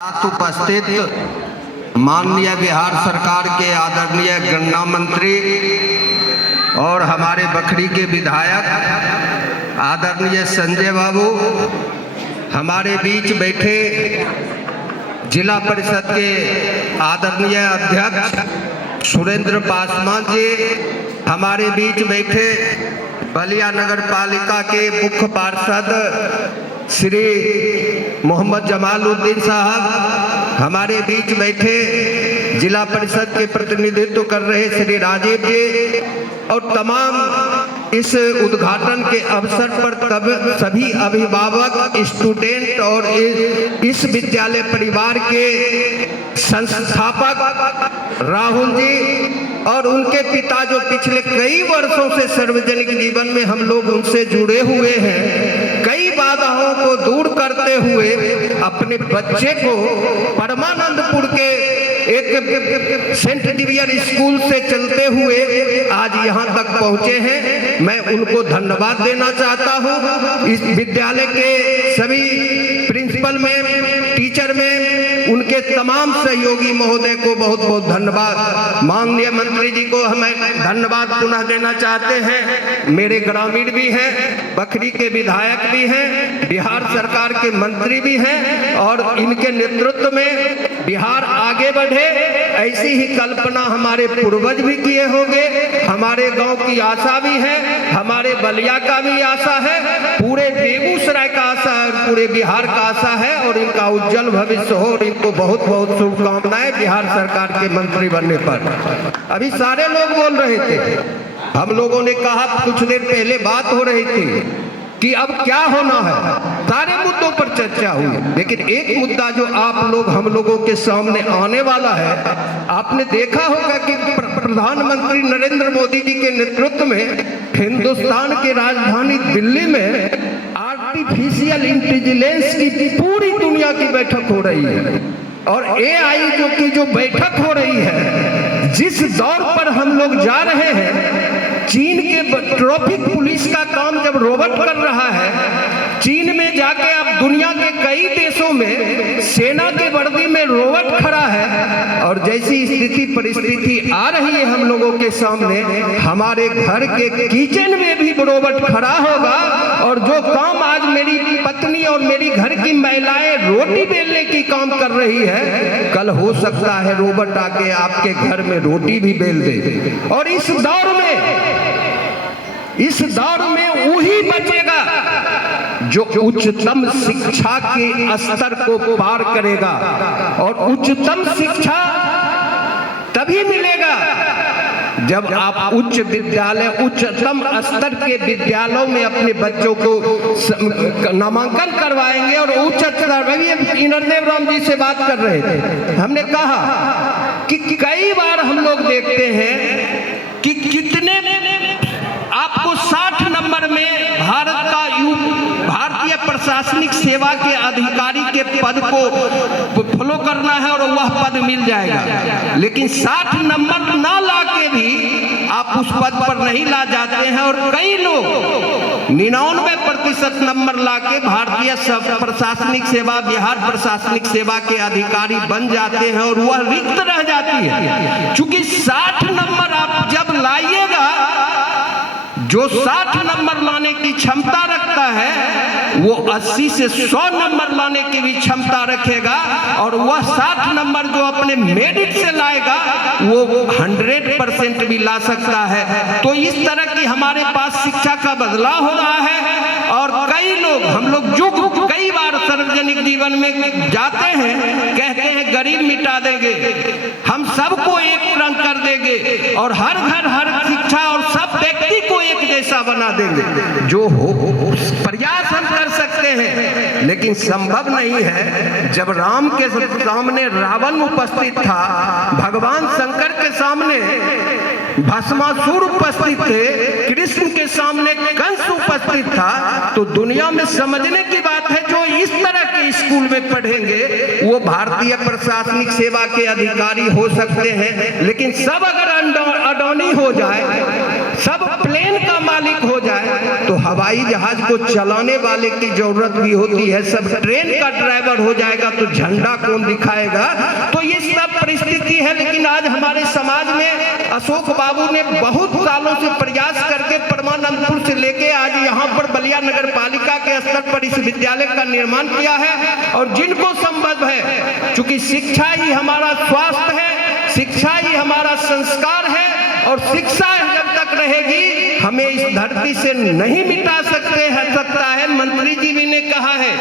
उपस्थित माननीय बिहार सरकार के आदरणीय गन्ना मंत्री और हमारे बखरी के विधायक आदरणीय संजय बाबू, हमारे बीच बैठे जिला परिषद के आदरणीय अध्यक्ष सुरेंद्र पासवान जी, हमारे बीच बैठे बलिया नगर पालिका के मुख्य पार्षद श्री मोहम्मद जमालुद्दीन साहब, हमारे बीच बैठे जिला परिषद के प्रतिनिधित्व कर रहे श्री राजीव जी और तमाम इस उद्घाटन के अवसर पर सभी अभिभावक, स्टूडेंट और इस विद्यालय परिवार के संस्थापक राहुल जी और उनके पिता जो पिछले कई वर्षों से सार्वजनिक जीवन में हम लोग उनसे जुड़े हुए हैं, कई बाधाओं को दूर करते हुए अपने बच्चे को परमानंदपुर के एक सेंट जेवियर स्कूल से चलते हुए आज यहाँ तक पहुँचे हैं। मैं उनको धन्यवाद देना चाहता हूँ। इस विद्यालय के सभी प्रिंसिपल में, टीचर में, उनके तमाम सहयोगी महोदय को बहुत बहुत धन्यवाद। माननीय मंत्री जी को हमें धन्यवाद पुनः देना चाहते हैं। मेरे ग्रामीण भी हैं, बखरी के विधायक भी हैं, बिहार सरकार के मंत्री भी हैं और इनके नेतृत्व में बिहार आगे बढ़े, ऐसी ही कल्पना हमारे पूर्वज भी किए होंगे। हमारे गांव की आशा भी है, हमारे बलिया का भी आशा है, पूरे बेगूसराय का आशा है और पूरे बिहार का आशा है और इनका उज्जवल भविष्य हो और इनको बहुत बहुत शुभकामनाएं बिहार सरकार के मंत्री बनने पर। अभी सारे लोग बोल रहे थे, हम लोगों ने कहा कुछ देर पहले बात हो रही थी कि अब क्या होना है, सारे मुद्दों पर चर्चा हुई, लेकिन एक मुद्दा जो हम लोगों के सामने आने वाला है, आपने देखा होगा कि प्रधानमंत्री नरेंद्र मोदी जी के नेतृत्व में हिंदुस्तान की राजधानी दिल्ली में आर्टिफिशियल इंटेलिजेंस की पूरी दुनिया की बैठक हो रही है और AI जो बैठक हो रही है, जिस दौर पर हम लोग जा रहे हैं, चीन के ट्रैफिक पुलिस का काम जब रोबोट कर रहा है, चीन में जाके अब दुनिया के कई देशों में सेना के वर्दी में रोबोट खड़ा है और जैसी स्थिति परिस्थिति आ रही है हम लोगों के सामने, हमारे घर के किचन में भी रोबोट खड़ा होगा और जो काम आज मेरी पत्नी और मेरी घर की महिलाएं रोटी बेलने की काम कर रही है, कल हो सकता है रोबोट आके आपके घर में रोटी भी बेल दे। और इस दौर में वही बचेगा जो उच्चतम शिक्षा के स्तर को पार करेगा और उच्चतम शिक्षा तभी मिलेगा जब आप उच्च विद्यालय, उच्चतम स्तर के विद्यालयों में अपने बच्चों को नामांकन करवाएंगे और उच्च स्तर में। इंद्रदेव राम जी से बात कर रहे थे, हमने कहा कि कई बार हम लोग देखते हैं कि कितने आपको 60 नंबर में भारतीय प्रशासनिक सेवा के अधिकारी के पद को फॉलो करना है और वह पद मिल जाएगा, लेकिन 60 नंबर ना ला के भी आप उस पद पर नहीं ला जाते हैं और कई लोग 99% नंबर ला के भारतीय प्रशासनिक सेवा, बिहार प्रशासनिक सेवा के अधिकारी बन जाते हैं और वह रिक्त रह जाती है। चूंकि 60 नंबर आप जब लाइएगा, जो 60 नंबर लाने की क्षमता रखता है वो 80 से 100 नंबर लाने की भी क्षमता रखेगा और वह 60 नंबर जो अपने मेरिट से लाएगा वो 100% भी ला सकता है। तो इस तरह की हमारे पास शिक्षा का बदलाव हो रहा है और हम लोग कई बार सार्वजनिक जीवन में जाते हैं, कहते हैं गरीब मिटा देंगे, हम सबको एक रंग कर देंगे और हर घर हर शिक्षा और सब व्यक्ति को एक जैसा बना देंगे। जो हो प्रयास हम कर सकते हैं, लेकिन संभव नहीं है। जब राम के सामने रावण उपस्थित था, भगवान शंकर के सामने भस्मासुर उपस्थित थे, कृष्ण के सामने कंस उपस्थित था, तो दुनिया में समझने की बात है। जो इस तरह के स्कूल में पढ़ेंगे वो भारतीय प्रशासनिक सेवा के अधिकारी हो सकते हैं, लेकिन सब अगर अडानी हो जाए, सब प्लेन का मालिक हो जाए, तो हवाई जहाज को चलाने वाले की जरूरत भी होती है। सब ट्रेन का ड्राइवर हो जाएगा तो झंडा कौन दिखाएगा। तो ये सब परिस्थिति है। लेकिन आज हमारे समाज में अशोक बाबू ने बहुत सालों से प्रयास करके परमानंदपुर से लेके आज यहाँ पर बलिया नगर पालिका के स्तर पर इस विद्यालय का निर्माण किया है। और जिनको संभव है, चूंकि शिक्षा ही हमारा स्वास्थ्य है, शिक्षा ही हमारा संस्कार है, और शिक्षा जब तक रहेगी हमें इस धरती से नहीं मिटा सकता है। मंत्री जी भी ने कहा है